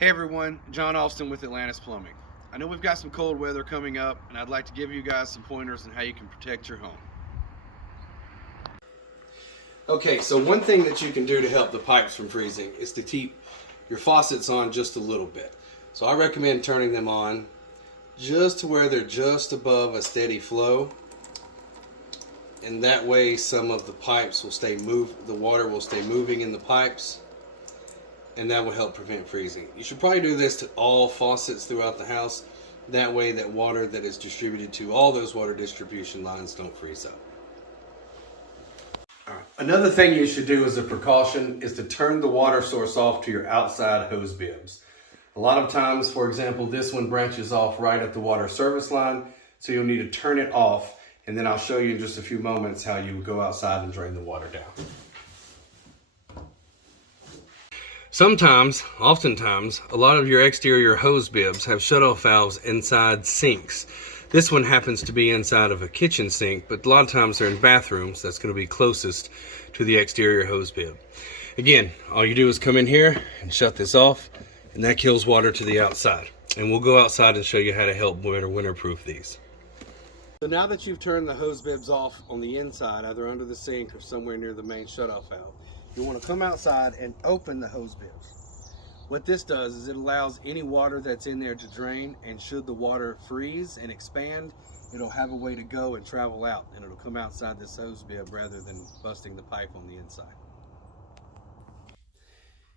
Hey everyone, John Austin with Atlantis Plumbing. I know we've got some cold weather coming up, and I'd like to give you guys some pointers on how you can protect your home. Okay, so one thing that you can do to help the pipes from freezing is to keep your faucets on just a little bit. So I recommend turning them on just to where they're just above a steady flow, and that way some of the pipes will the water will stay moving in the pipes, and that will help prevent freezing. You should probably do this to all faucets throughout the house. That way that water that is distributed to all those water distribution lines don't freeze up. All right. Another thing you should do as a precaution is to turn the water source off to your outside hose bibs. A lot of times, for example, this one branches off right at the water service line, so you'll need to turn it off, and then I'll show you in just a few moments how you would go outside and drain the water down. Oftentimes, a lot of your exterior hose bibs have shutoff valves inside sinks. This one happens to be inside of a kitchen sink, but a lot of times they're in bathrooms. That's going to be closest to the exterior hose bib. Again, all you do is come in here and shut this off, and that kills water to the outside. And we'll go outside and show you how to help winterproof these. So now that you've turned the hose bibs off on the inside, either under the sink or somewhere near the main shutoff valve, you want to come outside and open the hose bibs. What this does is it allows any water that's in there to drain, and should the water freeze and expand, it'll have a way to go and travel out, and it'll come outside this hose bib rather than busting the pipe on the inside.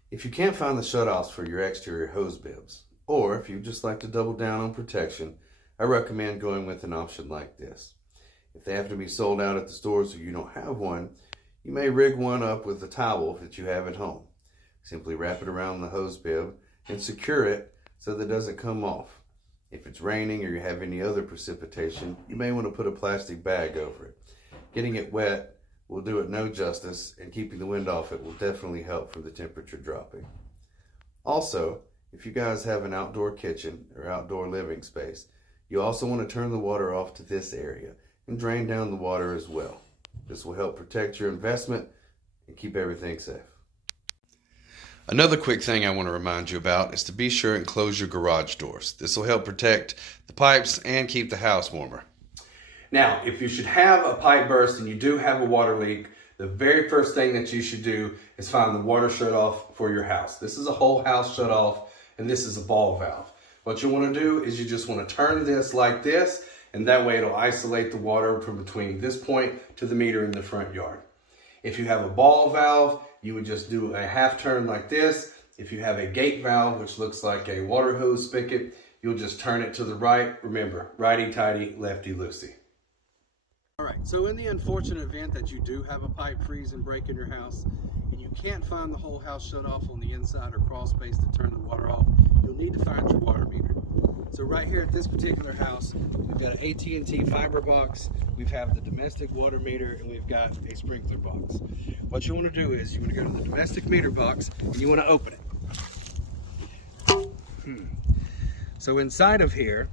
If you can't find the shutoffs for your exterior hose bibs, or if you just like to double down on protection, I recommend going with an option like this. If they have to be sold out at the stores or you don't have one, you may rig one up with a towel that you have at home. Simply wrap it around the hose bib and secure it so that it doesn't come off. If it's raining or you have any other precipitation, you may want to put a plastic bag over it. Getting it wet will do it no justice, and keeping the wind off it will definitely help from the temperature dropping. Also, if you guys have an outdoor kitchen or outdoor living space, you also want to turn the water off to this area and drain down the water as well. This will help protect your investment and keep everything safe. Another quick thing I want to remind you about is to be sure and close your garage doors. This will help protect the pipes and keep the house warmer. Now, if you should have a pipe burst and you do have a water leak, the very first thing that you should do is find the water shutoff for your house. This is a whole house shutoff, and this is a ball valve. What you want to do is you just want to turn this like this, and that way it'll isolate the water from between this point to the meter in the front yard. If you have a ball valve, you would just do a half turn like this. If you have a gate valve, which looks like a water hose spigot, you'll just turn it to the right. Remember, righty-tighty, lefty-loosey. All right, so in the unfortunate event that you do have a pipe freeze and break in your house, and you can't find the whole house shut off on the inside or crawl space to turn the water off, you'll need to find your water meter. So right here at this particular house, we've got an AT&T fiber box, we have the domestic water meter, and we've got a sprinkler box. What you want to do is you want to go to the domestic meter box and you want to open it. So inside of here,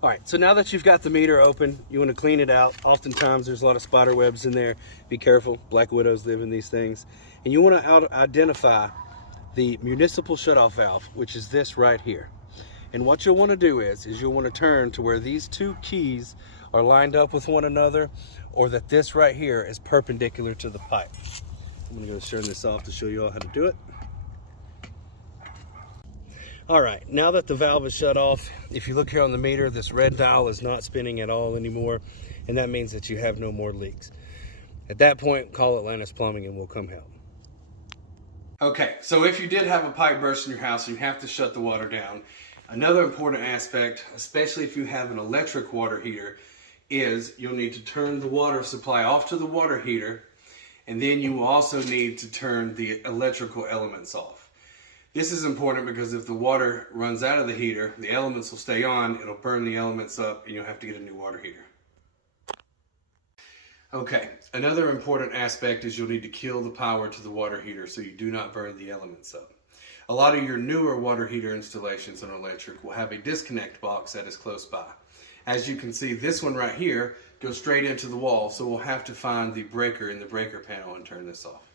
all right, so now that you've got the meter open, you want to clean it out. Oftentimes there's a lot of spider webs in there. Be careful, black widows live in these things. And you want to identify the municipal shutoff valve, which is this right here. And what you'll want to do is you'll want to turn to where these two keys are lined up with one another, or that this right here is perpendicular to the pipe. I'm going to go turn this off to show you all how to do it. All right, now that the valve is shut off, if you look here on the meter, this red dial is not spinning at all anymore, and that means that you have no more leaks. At that point, call Atlantis Plumbing and we'll come help. Okay, so if you did have a pipe burst in your house and you have to shut the water down, another important aspect, especially if you have an electric water heater, is you'll need to turn the water supply off to the water heater, and then you will also need to turn the electrical elements off. This is important because if the water runs out of the heater, the elements will stay on, it'll burn the elements up, and you'll have to get a new water heater. Okay, another important aspect is you'll need to kill the power to the water heater so you do not burn the elements up. A lot of your newer water heater installations on electric will have a disconnect box that is close by. As you can see, this one right here goes straight into the wall, so we'll have to find the breaker in the breaker panel and turn this off.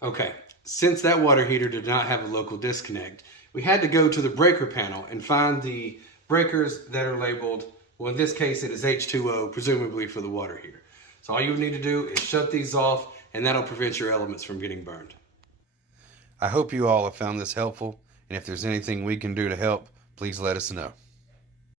Okay, since that water heater did not have a local disconnect, we had to go to the breaker panel and find the breakers that are labeled, well, in this case it is H2O, presumably for the water heater. So all you would need to do is shut these off, and that'll prevent your elements from getting burned. I hope you all have found this helpful, and if there's anything we can do to help, please let us know.